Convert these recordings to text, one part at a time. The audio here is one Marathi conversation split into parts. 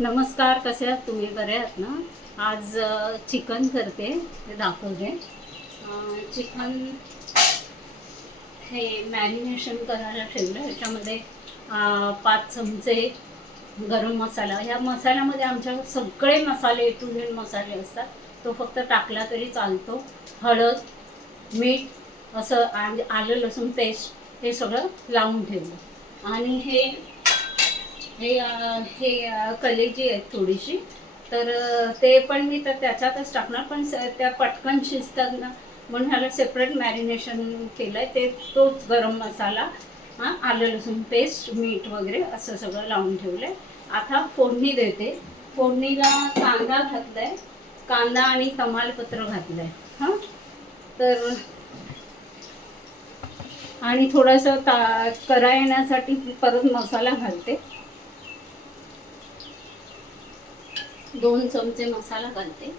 नमस्कार, कसे आहात तुम्ही? बरे आहात ना? आज चिकन करते, ते दाखवते. चिकन हे मॅरिनेशन करायला ठेवलं. ह्याच्यामध्ये 5 चमचे गरम मसाला. ह्या मसाल्यामध्ये आमच्या सगळे मसाले, टू झेड मसाले असतात. तो फक्त टाकला तरी चालतो. हळद, मीठ असं आणि आलं लसूण पेस्ट हे सगळं लावून ठेवलं. आणि हे हे हे कलेजी आहेत थोडीशी, तर ते पण मी तर त्याच्यातच टाकणार, पण त्या पटकन शिजतात ना, म्हणून ह्याला सेपरेट मॅरिनेशन केलं आहे. ते तोच गरम मसाला, आलं लसूण पेस्ट, मीठ वगैरे असं सगळं लावून ठेवलं आहे. आता फोडणी देते. फोडणीला कांदा घातला आहे, कांदा आणि तमालपत्र घातलं आहे. तर आणि थोडंसं करा येण्यासाठी परत मसाला घालते. 2 चमचे मसाला घालते.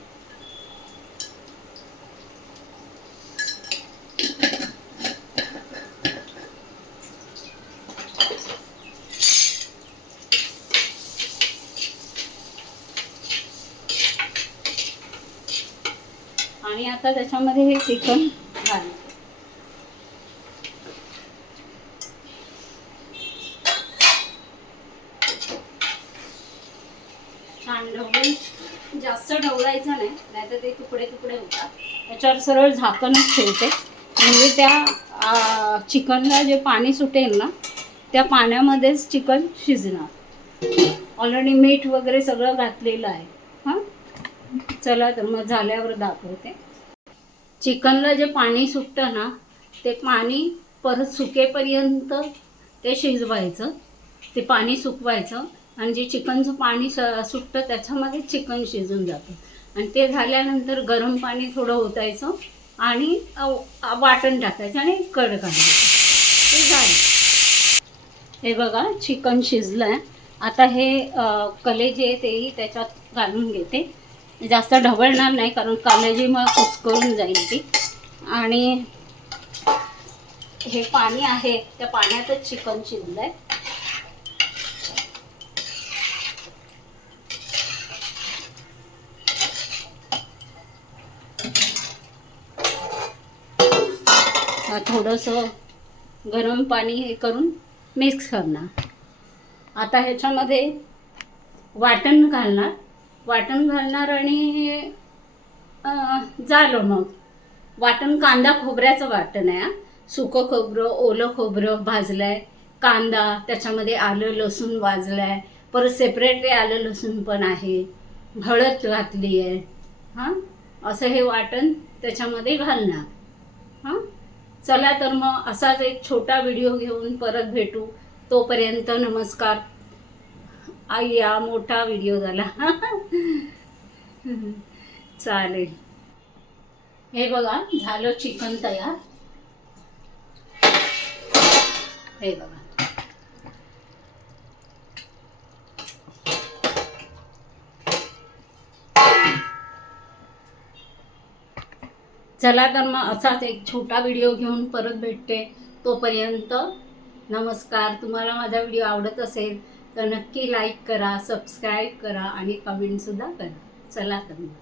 आणि आता त्याच्यामध्ये हे चिकन घालते. छान ढवळून, जास्त ढवळायचं नाही, नाहीतर ते तुकडे तुकडे होतात. त्याच्यावर सरळ झाकणच ठेवते, म्हणजे त्या चिकनला जे पाणी सुटेल ना, त्या पाण्यामध्येच चिकन शिजणार. ऑलरेडी मीठ वगैरे सगळं घातलेलं आहे. चला तर मग झाल्यावर दाखवते. चिकनला जे पाणी सुटतं ना, ते पाणी परत सुकेपर्यंत ते शिजवायचं. ते पाणी सुकवायचं आणि जे चिकनचं पाणी सुटतं त्याच्यामध्ये चिकन शिजून जातं. आणि ते झाल्यानंतर गरम पाणी थोडं ओतायचं आणि वाटण टाकायचं आणि कढ काढायचं. ते झालं. हे बघा, चिकन शिजलं आहे. आता हे कलेजी आहे तेही त्याच्यात घालून घेते. जास्त ढवळणार नाही, कारण कलेजी मग कुस्करून जाईल ती. आणि हे पाणी आहे, त्या पाण्यातच चिकन शिजलं आहे. थोडंसं गरम पाणी हे करून मिक्स करणार. आता ह्याच्यामध्ये वाटण घालणार आणि झालं मग. वाटण कांदा खोबऱ्याचं वाटण आहे. सुकं खोबरं, ओलं खोबरं भाजलं आहे, कांदा, त्याच्यामध्ये आलं लसूण भाजलं आहे, परत सेपरेटली आलं लसूण पण आहे, हळद घातली आहे. असं हे वाटण त्याच्यामध्ये घालणार. चला तर मग असाच एक छोटा व्हिडिओ घेऊन परत भेटू. तोपर्यंत नमस्कार. या मोठा व्हिडिओ झाला. चालेल. हे बघा, झालं चिकन तयार. हे बघा. चला तर मग असाच एक छोटा व्हिडिओ घेऊन परत भेटते. तोपर्यंत नमस्कार. तुम्हाला माझा व्हिडिओ आवडत असेल तर नक्की लाईक करा, सबस्क्राईब करा आणि कमेंटसुद्धा करा. चला तर मग.